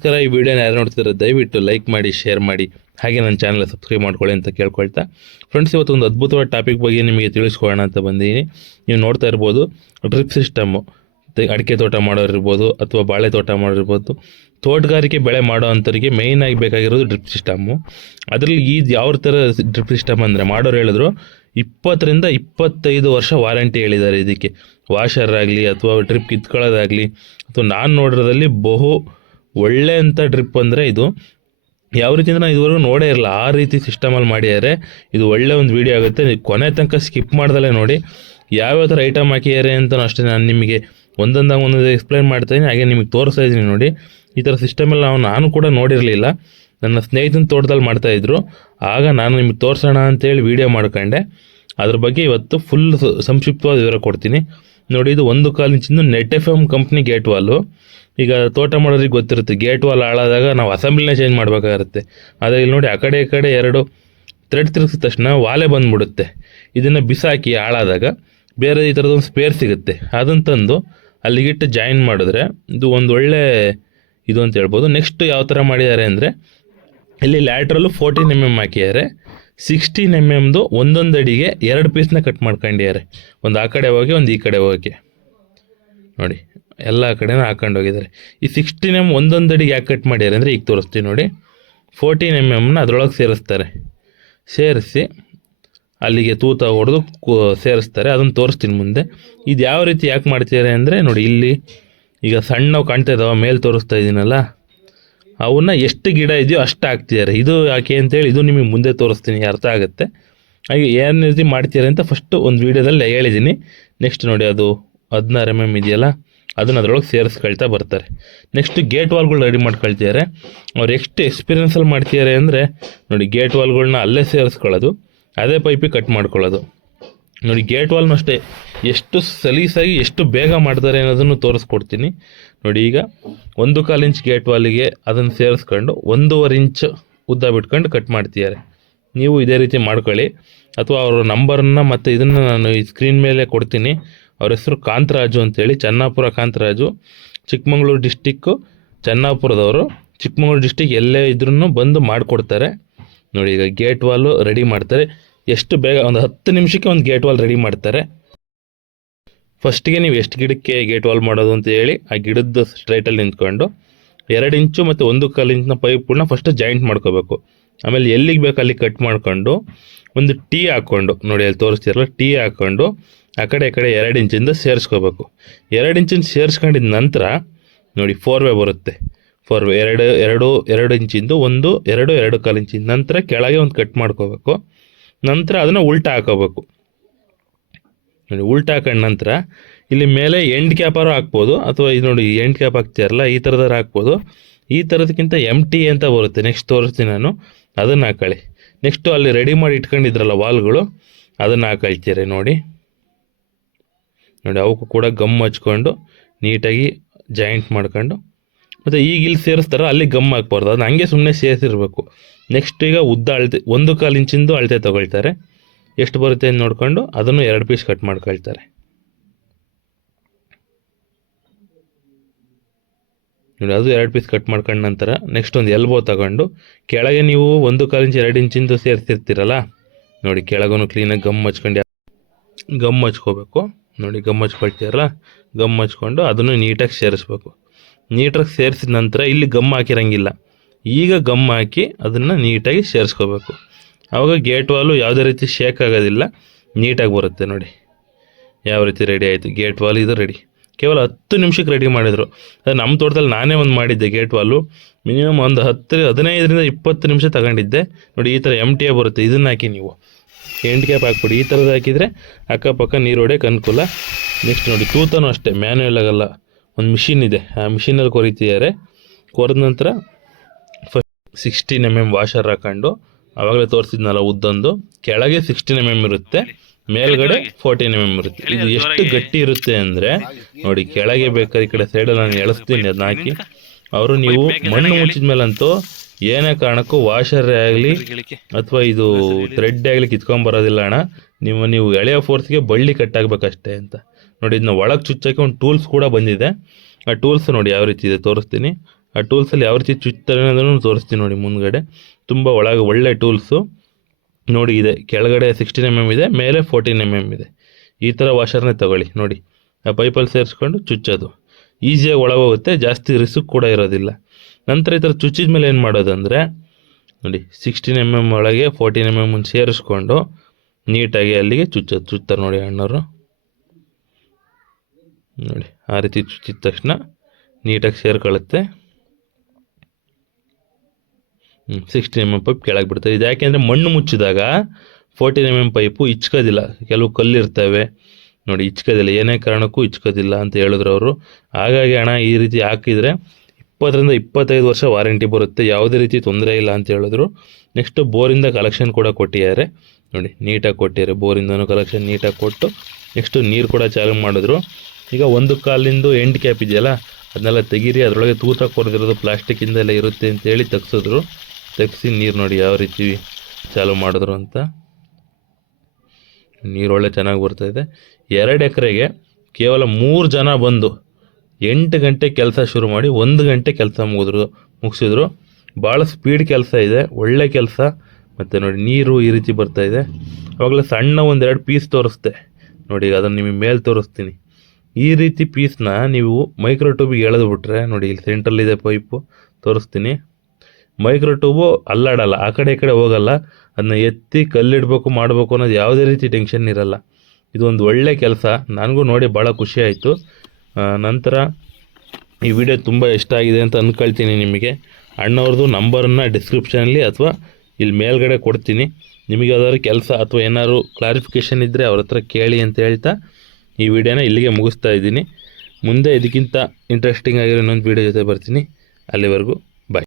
ನಮಸ್ಕಾರ. ಈ ವಿಡಿಯೋನ ಯಾರು ನೋಡ್ತಿದ್ರೆ, ದಯವಿಟ್ಟು ಲೈಕ್ ಮಾಡಿ ಶೇರ್ ಮಾಡಿ. ಹಾಗೆ ನನ್ನ ಚಾನಲ್ ಸಬ್ಸ್ಕ್ರೈಬ್ ಮಾಡ್ಕೊಳ್ಳಿ ಅಂತ ಕೇಳ್ಕೊಳ್ತಾ. ಫ್ರೆಂಡ್ಸ್ ಇವತ್ತು ಒಂದು ಅದ್ಭುತವಾದ ಟಾಪಿಕ್ ಬಗ್ಗೆ ನಿಮಗೆ ತಿಳಿಸ್ಕೊಳ್ಳೋಣ ಅಂತ ಬಂದಿದ್ದೀನಿ. ನೀವು ನೋಡ್ತಾ ಇರ್ಬೋದು ಡ್ರಿಪ್ ಸಿಸ್ಟಮ್ಮು ಅಡಿಕೆ ತೋಟ ಮಾಡೋರಿರ್ಬೋದು ಅಥವಾ ಬಾಳೆ ತೋಟ ಮಾಡೋರಿರ್ಬೋದು. ತೋಟಗಾರಿಕೆ ಬೆಳೆ ಮಾಡೋ ಅಂಥವ್ರಿಗೆ ಮೇಯ್ನ್ ಆಗಿ ಬೇಕಾಗಿರೋದು ಡ್ರಿಪ್ ಸಿಸ್ಟಮ್ಮು ಅದರಲ್ಲಿ ಈ ಯಾವ ಥರ ಡ್ರಿಪ್ ಸಿಸ್ಟಮ್ ಅಂದರೆ ಮಾಡೋರು ಹೇಳಿದ್ರು, ಇಪ್ಪತ್ತರಿಂದ ಇಪ್ಪತ್ತೈದು ವರ್ಷ ವಾರಂಟಿ ಹೇಳಿದ್ದಾರೆ ಇದಕ್ಕೆ. ವಾಷರ್ ಆಗಲಿ ಅಥವಾ ಡ್ರಿಪ್ ಕಿತ್ಕೊಳ್ಳೋದಾಗಲಿ, ಅಥವಾ ನಾನು ನೋಡಿರೋದಲ್ಲಿ ಬಹು ಒಳ್ಳೆ ಅಂತ ಡ್ರಿಪ್ ಅಂದರೆ ಇದು. ಯಾವ ರೀತಿ ನಾನು ಇದುವರೆಗೂ ನೋಡೇ ಇರಲ್ಲ ಆ ರೀತಿ ಸಿಸ್ಟಮಲ್ಲಿ ಮಾಡಿದ್ದಾರೆ ಇದು ಒಳ್ಳೆ ಒಂದು ವಿಡಿಯೋ ಆಗುತ್ತೆ. ನೀವು ಕೊನೆ ತನಕ ಸ್ಕಿಪ್ ಮಾಡ್ದಲೇ ನೋಡಿ. ಯಾವ್ಯಾವ ಥರ ಐಟಮ್ ಹಾಕಿದ್ದಾರೆ ಅಂತ ಅಷ್ಟೇ ನಾನು ನಿಮಗೆ ಒಂದೊಂದಾಗ ಒಂದೊಂದು ಎಕ್ಸ್ಪ್ಲೈನ್ ಮಾಡ್ತಾಯಿದ್ದೀನಿ ಹಾಗೆ ನಿಮಗೆ ತೋರಿಸ್ತಾ ಇದ್ದೀನಿ ನೋಡಿ. ಈ ಥರ ಸಿಸ್ಟಮೆಲ್ಲ ನಾವು ನಾನು ಕೂಡ ನೋಡಿರಲಿಲ್ಲ. ನನ್ನ ಸ್ನೇಹಿತನ ತೋಟದಲ್ಲಿ ಮಾಡ್ತಾಯಿದ್ರು ಆಗ ನಾನು ನಿಮಗೆ ತೋರಿಸೋಣ ಅಂತೇಳಿ ವಿಡಿಯೋ ಮಾಡ್ಕೊಂಡೆ. ಅದ್ರ ಬಗ್ಗೆ ಇವತ್ತು ಫುಲ್ ಸಂಕ್ಷಿಪ್ತವಾದ ವಿವರ ಕೊಡ್ತೀನಿ. ನೋಡಿ, ಇದು ಒಂದು ಕಾಲು net F M company gate valve ಈಗ ತೋಟ ಮಾಡೋರಿಗೆ ಗೊತ್ತಿರುತ್ತೆ ಗೇಟ್ ವಾಲ್ ಹಾಳಾದಾಗ ನಾವು ಅಸೆಂಬ್ಲಿನೇ ಚೇಂಜ್ ಮಾಡಬೇಕಾಗಿರುತ್ತೆ ಆದರೆ ಇಲ್ಲಿ ನೋಡಿ, ಆ ಕಡೆ ಈ ಕಡೆ ಎರಡು ಥ್ರೆಡ್ ತಿರುಗಿಸಿದ ತಕ್ಷಣ ವಾಲೆ ಬಂದ್ಬಿಡುತ್ತೆ. ಇದನ್ನು ಬಿಸಾಕಿ ಹಾಳಾದಾಗ ಬೇರೆ ಈ ಥರದೊಂದು ಸ್ಪೇರ್ ಸಿಗುತ್ತೆ. ಅದನ್ನು ತಂದು ಅಲ್ಲಿಗಿಟ್ಟು ಜಾಯಿನ್ ಮಾಡಿದ್ರೆ ಇದು ಒಂದು ಒಳ್ಳೆ ಇದು ಅಂತ ಹೇಳ್ಬೋದು. ನೆಕ್ಸ್ಟ್ ಯಾವ ಥರ ಮಾಡಿದ್ದಾರೆ ಅಂದರೆ, ಇಲ್ಲಿ ಲ್ಯಾಟ್ರಲ್ಲು ಫೋರ್ಟೀನ್ ಎಂ ಎಂ ಹಾಕಿದ್ದಾರೆ. ಸಿಕ್ಸ್ಟೀನ್ ಎಂ ಎಮ್ದು ಒಂದೊಂದು ಅಡಿಗೆ ಎರಡು ಪೀಸ್ನ ಕಟ್ ಮಾಡ್ಕೊಂಡಿದ್ದಾರೆ. ಒಂದು ಆ ಕಡೆ ಹೋಗಿ, ಒಂದು ಈ ಕಡೆ ಹೋಗಿ. ನೋಡಿ. ಎಲ್ಲ ಕಡೆನೂ ಹಾಕೊಂಡು ಹೋಗಿದ್ದಾರೆ. ಈ ಸಿಕ್ಸ್ಟೀನ್ ಎಂ ಒಂದೊಂದು ಅಡಿಗೆ ಯಾಕೆ ಕಟ್ ಮಾಡ್ಯಾರೆ ಅಂದರೆ ಈಗ ತೋರಿಸ್ತೀನಿ ನೋಡಿ. ಫೋರ್ಟೀನ್ ಎಂ ಎಮ್ನ ಅದರೊಳಗೆ ಸೇರಿಸ್ತಾರೆ. ಸೇರಿಸಿ ಅಲ್ಲಿಗೆ ತೂತ ಹೊಡೆದು ಸೇರಿಸ್ತಾರೆ. ಅದನ್ನು ತೋರಿಸ್ತೀನಿ ಮುಂದೆ. ಇದು ಯಾವ ರೀತಿ ಯಾಕೆ ಮಾಡ್ತಿದ್ದಾರೆ ಅಂದರೆ ನೋಡಿ ಇಲ್ಲಿ ಈಗ ಸಣ್ಣವು ಕಾಣ್ತಾ ಇದ್ದಾವೆ ಮೇಲೆ ತೋರಿಸ್ತಾ ಇದ್ದೀನಲ್ಲ ಅವನ್ನ ಎಷ್ಟು ಗಿಡ ಇದೆಯೋ ಅಷ್ಟು ಹಾಕ್ತಿದ್ದಾರೆ ಇದು ಯಾಕೆ ಅಂತೇಳಿ ಇದು ನಿಮಗೆ ಮುಂದೆ ತೋರಿಸ್ತೀನಿ, ಅರ್ಥ ಆಗುತ್ತೆ. ಹಾಗೆ ಏನು ರೀತಿ ಮಾಡ್ತಿದ್ದಾರೆ ಅಂತ ಫಸ್ಟು ಒಂದು ವೀಡಿಯೋದಲ್ಲಿ ಹೇಳಿದ್ದೀನಿ. ನೆಕ್ಸ್ಟ್ ನೋಡಿ ಅದು ಹದಿನಾರು ಎಂ ಎಂ ಇದೆಯಲ್ಲ. ಅದನ್ನು ಅದರೊಳಗೆ ಸೇರಿಸ್ಕೊಳ್ತಾ ಬರ್ತಾರೆ. ನೆಕ್ಸ್ಟ್ ಗೇಟ್ ವಾಲ್ಗಳು ರೆಡಿ ಮಾಡ್ಕೊಳ್ತಿದ್ದಾರೆ ಅವ್ರು ಎಷ್ಟು ಎಕ್ಸ್ಪೀರಿಯನ್ಸಲ್ಲಿ ಮಾಡ್ತಿದ್ದಾರೆ ಅಂದರೆ, ನೋಡಿ ಗೇಟ್ ವಾಲ್ಗಳನ್ನ ಅಲ್ಲೇ ಸೇರಿಸ್ಕೊಳ್ಳೋದು, ಅದೇ ಪೈಪಿಗೆ ಕಟ್ ಮಾಡ್ಕೊಳ್ಳೋದು. ನೋಡಿ ಗೇಟ್ ವಾಲ್ನು ಅಷ್ಟೇ, ಎಷ್ಟು ಸಲೀಸಾಗಿ ಎಷ್ಟು ಬೇಗ ಮಾಡ್ತಾರೆ ಅನ್ನೋದನ್ನು ತೋರಿಸ್ಕೊಡ್ತೀನಿ. ನೋಡಿ ಈಗ ಒಂದು ಕಾಲು ಇಂಚ್ ಗೇಟ್ ವಾಲಿಗೆ ಅದನ್ನು ಸೇರಿಸ್ಕೊಂಡು ಒಂದೂವರೆ ಇಂಚ್ ಉದ್ದ ಬಿಟ್ಕೊಂಡು ಕಟ್ ಮಾಡ್ತಿದ್ದಾರೆ ನೀವು ಇದೇ ರೀತಿ ಮಾಡ್ಕೊಳ್ಳಿ. ಅಥವಾ ಅವರ ನಂಬರನ್ನು ಮತ್ತು ಇದನ್ನು ನಾನು ಈ ಸ್ಕ್ರೀನ್ ಮೇಲೆ ಕೊಡ್ತೀನಿ. ಅವ್ರ ಹೆಸರು ಕಾಂತರಾಜು ಅಂತೇಳಿ ಚನ್ನಾಪುರ ಕಾಂತರಾಜು, ಚಿಕ್ಕಮಗಳೂರು ಡಿಸ್ಟಿಕ್ಕು ಚನ್ನಾಪುರದವರು. ಚಿಕ್ಕಮಗಳೂರು ಡಿಸ್ಟಿಕ್ ಎಲ್ಲೇ ಇದ್ರೂ ಬಂದು ಮಾಡಿಕೊಡ್ತಾರೆ. ನೋಡಿ, ಈಗ ಗೇಟ್ ವಾಲು ರೆಡಿ ಮಾಡ್ತಾರೆ. ಎಷ್ಟು ಬೇಗ, ಒಂದು ಹತ್ತು ನಿಮಿಷಕ್ಕೆ ಒಂದು ಗೇಟ್ ವಾಲ್ ರೆಡಿ ಮಾಡ್ತಾರೆ. ಫಸ್ಟಿಗೆ ನೀವು ಎಷ್ಟು ಗಿಡಕ್ಕೆ ಗೇಟ್ ವಾಲ್ ಮಾಡೋದು ಅಂತ ಹೇಳಿ, ಆ ಗಿಡದ ಸ್ಟ್ರೈಟಲ್ಲಿ ನಿಂತ್ಕೊಂಡು, ಎರಡು ಇಂಚು ಮತ್ತು ಒಂದು ಕಾಲು ಇಂಚಿನ ಪೈಪ್ಗಳನ್ನ ಫಸ್ಟ್ ಜಾಯಿಂಟ್ ಮಾಡ್ಕೋಬೇಕು. ಆಮೇಲೆ ಎಲ್ಲಿಗೆ ಬೇಕು ಅಲ್ಲಿ ಕಟ್ ಮಾಡ್ಕೊಂಡು, ಒಂದು ಟೀ ಹಾಕ್ಕೊಂಡು ನೋಡಿ ಅಲ್ಲಿ ತೋರಿಸ್ತೀರಲ್ಲ ಟೀ ಹಾಕ್ಕೊಂಡು ಆ ಕಡೆ ಈ ಕಡೆ ಎರಡು ಇಂಚಿಂದ ಸೇರಿಸ್ಕೋಬೇಕು. ಎರಡು ಇಂಚಿಂದ ಸೇರಿಸ್ಕೊಂಡಿದ ನಂತರ ನೋಡಿ ಫೋರ್ ವೇ ಬರುತ್ತೆ. ಫೋರ್ ವೇ ಎರಡು ಎರಡು ಎರಡು ಇಂಚಿಂದು ಒಂದು, ಎರಡು ಎರಡು ಕಾಲು ಇಂಚಿಂದ ನಂತರ ಕೆಳಗೆ ಒಂದು ಕಟ್ ಮಾಡ್ಕೋಬೇಕು. ನಂತರ ಅದನ್ನು ಉಲ್ಟಾ ಹಾಕೋಬೇಕು. ನೋಡಿ ಉಲ್ಟಾ ಹಾಕೊಂಡ ನಂತರ ಇಲ್ಲಿ ಮೇಲೆ ಎಂಡ್ ಕ್ಯಾಪಾರು ಹಾಕ್ಬೋದು, ಅಥವಾ ಇದು ನೋಡಿ ಎಂಡ್ ಕ್ಯಾಪ್ ಹಾಕ್ತಿರಲ್ಲ ಈ ಥರದಾರು ಹಾಕ್ಬೋದು. ಈ ಥರದಕ್ಕಿಂತ ಎಂ ಟಿ ಅಂತ ಬರುತ್ತೆ. ನೆಕ್ಸ್ಟ್ ತೋರಿಸ್ತೀನಿ ನಾನು. ಅದನ್ನು ಹಾಕೊಳ್ಳಿ. ನೆಕ್ಸ್ಟು ಅಲ್ಲಿ ರೆಡಿ ಮಾಡಿ ಇಟ್ಕೊಂಡಿದ್ರಲ್ಲ ವಾಲ್ಗಳು ಅದನ್ನು ಹಾಕೊಳ್ತೀರಿ ನೋಡಿ. ನೋಡಿ ಅವಕ್ಕೂ ಕೂಡ ಗಮ್ ಹಚ್ಕೊಂಡು ನೀಟಾಗಿ ಜಾಯಿಂಟ್ ಮಾಡ್ಕೊಂಡು ಮತ್ತು ಈಗ ಇಲ್ಲಿ ಸೇರಿಸ್ತಾರ, ಅಲ್ಲಿ ಗಮ್ ಹಾಕ್ಬಾರ್ದು. ಅದನ್ನ ಹಂಗೆ ಸುಮ್ಮನೆ ಸೇರಿಸಿರ್ಬೇಕು. ನೆಕ್ಸ್ಟ್ ಈಗ ಉದ್ದ ಅಳತೆ, ಒಂದು ಕಾಲು ಇಂಚಿಂದು ಅಳತೆ ತೊಗೊಳ್ತಾರೆ. ಎಷ್ಟು ಬರುತ್ತೆ ಅಂತ ನೋಡಿಕೊಂಡು ಅದನ್ನು ಎರಡು ಪೀಸ್ ಕಟ್ ಮಾಡ್ಕೊಳ್ತಾರೆ. ನೋಡಿ, ಅದು ಎರಡು ಪೀಸ್ ಕಟ್ ಮಾಡ್ಕೊಂಡ ನಂತರ ನೆಕ್ಸ್ಟ್ ಒಂದು ಎಲ್ಬೋ ತಗೊಂಡು ಕೆಳಗೆ ನೀವು ಒಂದು ಕಾಲು ಇಂಚು, ಎರಡು ಇಂಚಿಂದು ಸೇರಿಸಿರ್ತೀರಲ್ಲ? ನೋಡಿ ಕೆಳಗೂ ಕ್ಲೀನಾಗಿ ಗಮ್ ಹಚ್ಕೊಂಡು ಗಮ್ ಹಚ್ಕೋಬೇಕು. ನೋಡಿ ಗಮ್ ಹಚ್ಕೊಳ್ತೀರಲ್ಲ ಗಮ್ ಹಚ್ಕೊಂಡು ಅದನ್ನು ನೀಟಾಗಿ ಸೇರಿಸ್ಬೇಕು. ನೀಟಾಗಿ ಸೇರಿಸಿದ ನಂತರ ಇಲ್ಲಿ ಗಮ್ ಹಾಕಿರಂಗಿಲ್ಲ. ಈಗ ಗಮ್ ಹಾಕಿ ಅದನ್ನು ನೀಟಾಗಿ ಸೇರಿಸ್ಕೋಬೇಕು. ಆವಾಗ ಗೇಟ್ ವಾಲು ಯಾವುದೇ ರೀತಿ ಶೇಕ್ ಆಗೋದಿಲ್ಲ. ನೀಟಾಗಿ ಬರುತ್ತೆ ನೋಡಿ. ಯಾವ ರೀತಿ ರೆಡಿ ಆಯಿತು? ಗೇಟ್ ವಾಲ್ ಇದು ರೆಡಿ ಕೇವಲ ಹತ್ತು ನಿಮಿಷಕ್ಕೆ ರೆಡಿ ಮಾಡಿದರು. ಅದು ನಮ್ಮ ತೋಟದಲ್ಲಿ ನಾನೇ ಒಂದು ಮಾಡಿದ್ದೆ ಗೇಟ್ ವಾಲು ಮಿನಿಮಮ್ ಒಂದು ಹತ್ತು, ಹದಿನೈದರಿಂದ ಇಪ್ಪತ್ತು ನಿಮಿಷ ತಗೊಂಡಿದ್ದೆ. ನೋಡಿ ಈ ಥರ ಎಂ ಟಿ ಎ ಬರುತ್ತೆ. ಇದನ್ನು ಹಾಕಿ ನೀವು. ಎಂಡ್ ಕ್ಯಾಪ್ ಹಾಕ್ಬಿಡಿ. ಈ ಥರದ್ದು ಹಾಕಿದರೆ ಅಕ್ಕಪಕ್ಕ ನೀರು ಹೊಡೆಯೋಕೆ ಅನುಕೂಲ ನೆಕ್ಸ್ಟ್ ನೋಡಿ, ತೂತನೂ ಅಷ್ಟೇ ಮ್ಯಾನ್ಯಲ್ ಆಗಲ್ಲ. ಒಂದು ಮಿಷಿನ್ ಇದೆ. ಆ ಮಿಷಿನಲ್ಲಿ ಕೊರಿತಿದ್ದಾರೆ. ಕೊರೆದ ನಂತರ first sixteen M M washer ಹಾಕೊಂಡು ಆವಾಗಲೇ ತೋರಿಸಿದ್ನಲ್ಲ ಉದ್ದೊಂದು, ಕೆಳಗೆ ಸಿಕ್ಸ್ಟೀನ್ ಎಂ ಎಂ ಇರುತ್ತೆ, ಮೇಲ್ಗಡೆ ಫೋರ್ಟೀನ್ ಎಂ ಎಂ ಇರುತ್ತೆ. ಇದು ಎಷ್ಟು ಗಟ್ಟಿ ಇರುತ್ತೆ ಅಂದರೆ, ನೋಡಿ, ಕೆಳಗೆ ಬೇಕಾದ್ರೆ ಈ ಕಡೆ ಸೈಡಲ್ಲಿ ನಾನು ಎಳಿಸ್ತೀನಿ ಅದನ್ನ ಹಾಕಿ. ಅವರು ನೀವು ಮಣ್ಣು ಮುಚ್ಚಿದ ಮೇಲಂತೂ ಏನೇ ಕಾರಣಕ್ಕೂ ವಾಷರ್ ಆಗಲಿ ಅಥವಾ ಇದು ಥ್ರೆಡ್ ಆಗಲಿ ಕಿತ್ಕೊಂಬರೋದಿಲ್ಲ ಅಣ್ಣ. ನೀವು ನೀವು ಎಳೆಯ ಫೋರ್ಸ್ಗೆ ಬಳ್ಳಿ ಕಟ್ಟಾಗಬೇಕಷ್ಟೇ ಅಂತ. ನೋಡಿ ಇದನ್ನ ಒಳಗೆ ಚುಚ್ಚಕ್ಕೆ ಒಂದು ಟೂಲ್ಸ್ ಕೂಡ ಬಂದಿದೆ. ಆ ಟೂಲ್ಸ್ ನೋಡಿ ಯಾವ ರೀತಿ ಇದೆ ತೋರಿಸ್ತೀನಿ. ಆ ಟೂಲ್ಸಲ್ಲಿ ಯಾವ ರೀತಿ ಚುಚ್ತಾರೆ ಅನ್ನೋದನ್ನು ತೋರಿಸ್ತೀನಿ ನೋಡಿ ಮುಂದ್ಗಡೆ. ತುಂಬ ಒಳಗೆ ಒಳ್ಳೆ ಟೂಲ್ಸು ನೋಡಿ ಇದೆ. ಕೆಳಗಡೆ ಸಿಕ್ಸ್ಟೀನ್ ಎಂ ಎಂ ಇದೆ ಮೇಲೆ ಫೋರ್ಟೀನ್ ಎಂ ಎಂ ಇದೆ. ಈ ಥರ ವಾಷರ್ನೇ ತಗೊಳ್ಳಿ. ನೋಡಿ ಆ ಪೈಪಲ್ಲಿ ಸೇರಿಸ್ಕೊಂಡು ಚುಚ್ಚೋದು. ಈಸಿಯಾಗಿ ಒಳಗೋಗುತ್ತೆ, ಜಾಸ್ತಿ ರಿಸ್ಕ್ ಕೂಡ ಇರೋದಿಲ್ಲ. ನಂತರ ಈ ಥರ ಚುಚ್ಚಿದ ಮೇಲೆ ಏನು ಮಾಡೋದಂದರೆ, ನೋಡಿ ಸಿಕ್ಸ್ಟೀನ್ ಎಂ ಎಂ ಒಳಗೆ ಫೋರ್ಟೀನ್ ಎಂ ಎಂ ಸೇರಿಸ್ಕೊಂಡು ನೀಟಾಗಿ ಅಲ್ಲಿಗೆ ಚುಚ್ಚೋದು. ಚುಚ್ತಾರೆ ನೋಡಿ ಅಣ್ಣವರು. ನೋಡಿ, ಆ ರೀತಿ ಚುಚ್ಚಿದ ತಕ್ಷಣ ನೀಟಾಗಿ ಸೇರ್ಕೊಳ್ಳುತ್ತೆ. ಸಿಕ್ಸ್ಟೀನ್ ಎಂ ಎಂ ಪೈಪ್ ಕೆಳಗೆ ಬಿಡ್ತದೆ. ಇದು ಯಾಕೆಂದರೆ ಮಣ್ಣು ಮುಚ್ಚಿದಾಗ ಫೋರ್ಟೀನ್ ಎಂ ಎಂ ಪೈಪು ಇಚ್ಕೋದಿಲ್ಲ ಕೆಲವು ಕಲ್ಲಿರ್ತವೆ. ನೋಡಿ, ಇಚ್ಕೋದಿಲ್ಲ. ಏನೇ ಕಾರಣಕ್ಕೂ ಇಚ್ಕೋದಿಲ್ಲ ಅಂತ ಹೇಳಿದ್ರು ಅವರು. ಹಾಗಾಗಿ ಹಣ ಈ ರೀತಿ ಹಾಕಿದರೆ ಇಪ್ಪತ್ತರಿಂದ ಇಪ್ಪತ್ತೈದು ವರ್ಷ ವಾರಂಟಿ ಬರುತ್ತೆ. ಯಾವುದೇ ರೀತಿ ತೊಂದರೆ ಇಲ್ಲ ಅಂತ ಹೇಳಿದ್ರು. ನೆಕ್ಸ್ಟು ಬೋರಿಂದ ಕಲೆಕ್ಷನ್ ಕೂಡ ಕೊಟ್ಟಿದ್ದಾರೆ. ನೋಡಿ, ನೀಟಾಗಿ ಕೊಟ್ಟಿದ್ದಾರೆ. ಬೋರಿಂದನೂ ಕಲೆಕ್ಷನ್ ನೀಟಾಗಿ ಕೊಟ್ಟು ನೆಕ್ಸ್ಟು ನೀರು ಕೂಡ ಚಾಲು ಮಾಡಿದ್ರು. ಈಗ ಒಂದು ಕಾಲಿಂದು ಎಂಡ್ ಕ್ಯಾಪ್ ಇದೆಯಲ್ಲ, ಅದನ್ನೆಲ್ಲ ತೆಗೀರಿ, ಅದರೊಳಗೆ ತೂತ ಕೊರೆದಿರೋದು ಪ್ಲಾಸ್ಟಿಕ್ಕಿಂದ ಎಲ್ಲ ಇರುತ್ತೆ ಅಂತೇಳಿ ತೆಗ್ಸಿದ್ರು. ತೆಗ್ಸಿ ನೀರು ನೋಡಿ ಯಾವ ರೀತಿ ಚಾಲು ಮಾಡಿದ್ರು ಅಂತ. ನೀರು ಒಳ್ಳೆ ಚೆನ್ನಾಗಿ ಬರ್ತಾ ಇದೆ. ಎರಡು ಎಕರೆಗೆ ಕೇವಲ ಮೂರು ಜನ ಬಂದು ಎಂಟು ಗಂಟೆ ಕೆಲಸ ಶುರು ಮಾಡಿ ಒಂದು ಗಂಟೆ ಕೆಲಸ ಮುಗಿದ್ರು ಮುಗಿಸಿದ್ರು. ಭಾಳ ಸ್ಪೀಡ್ ಕೆಲಸ ಇದೆ, ಒಳ್ಳೆ ಕೆಲಸ. ಮತ್ತು ನೋಡಿ, ನೀರು ಈ ರೀತಿ ಬರ್ತಾ ಇದೆ. ಅವಾಗಲೇ ಸಣ್ಣ ಒಂದೆರಡು ಪೀಸ್ ತೋರಿಸ್ದೆ. ನೋಡಿ, ಅದನ್ನು ನಿಮಗೆ ಮೇಲೆ ತೋರಿಸ್ತೀನಿ. ಈ ರೀತಿ ಪೀಸ್ನ ನೀವು ಮೈಕ್ರೋ ಟ್ಯೂಬಿಗೆ ಎಳೆದು ಬಿಟ್ರೆ, ನೋಡಿ, ಇಲ್ಲಿ ಸೆಂಟ್ರಲ್ಲಿದೆ ಪೈಪು ತೋರಿಸ್ತೀನಿ. ಮೈಕ್ರೋ ಟ್ಯೂಬು ಅಲ್ಲಾಡಲ್ಲ, ಆ ಕಡೆ ಈ ಕಡೆ ಹೋಗಲ್ಲ. ಅದನ್ನ ಎತ್ತಿ ಕಲ್ಲಿಡಬೇಕು, ಮಾಡಬೇಕು ಅನ್ನೋದು ಯಾವುದೇ ರೀತಿ ಟೆನ್ಷನ್ ಇರಲ್ಲ. ಇದು ಒಂದು ಒಳ್ಳೆ ಕೆಲಸ. ನನಗೂ ನೋಡಿ ಭಾಳ ಖುಷಿ ಆಯಿತು. ನಂತರ ಈ ವಿಡಿಯೋ ತುಂಬ ಇಷ್ಟ ಆಗಿದೆ ಅಂತ ಅಂದ್ಕೊಳ್ತೀನಿ ನಿಮಗೆ. ಅಣ್ಣವ್ರದ್ದು ನಂಬರನ್ನು ಡಿಸ್ಕ್ರಿಪ್ಷನಲ್ಲಿ ಅಥವಾ ಇಲ್ಲಿ ಮೇಲ್ಗಡೆ ಕೊಡ್ತೀನಿ. ನಿಮಗೆ ಯಾವ್ದಾದ್ರು ಕೆಲಸ ಅಥವಾ ಏನಾದ್ರು ಕ್ಲಾರಿಫಿಕೇಷನ್ ಇದ್ದರೆ ಅವ್ರ ಹತ್ರ ಕೇಳಿ ಅಂತ ಹೇಳ್ತಾ ಈ ವಿಡಿಯೋನ ಇಲ್ಲಿಗೆ ಮುಗಿಸ್ತಾ ಇದ್ದೀನಿ. ಮುಂದೆ ಇದಕ್ಕಿಂತ ಇಂಟ್ರೆಸ್ಟಿಂಗ್ ಆಗಿರೋ ಇನ್ನೊಂದು ವಿಡಿಯೋ ಜೊತೆ ಬರ್ತೀನಿ. ಅಲ್ಲಿವರೆಗೂ